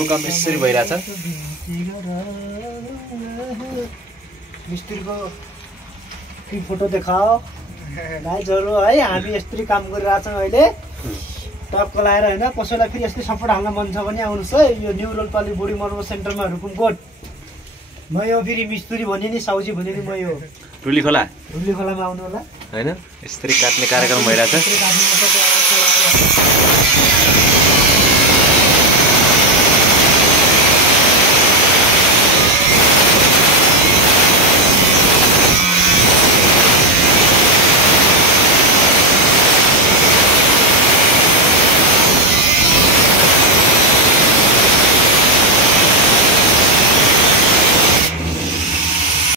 हाम्रो काम यसरी भइरहेछ। मिस्त्रीको फोटो देखाओ गाइजहरु है। हामी यसरी काम गरिरहेछौँ अहिले टक्क लाएर हैन। कसैलाई फेरि यस्तै सपोर्ट हाल्न मन छ भने आउनुस् है। यो न्यू रोल्पाली बुढी मर्मत सेन्टरमा रुकुमकोट। म यो फेरि मिस्त्री भने नि साउजी भने नि म यो रुली खोला आउनु होला हैन। यसरी काट्ने कार्यक्रम भइरहेछ।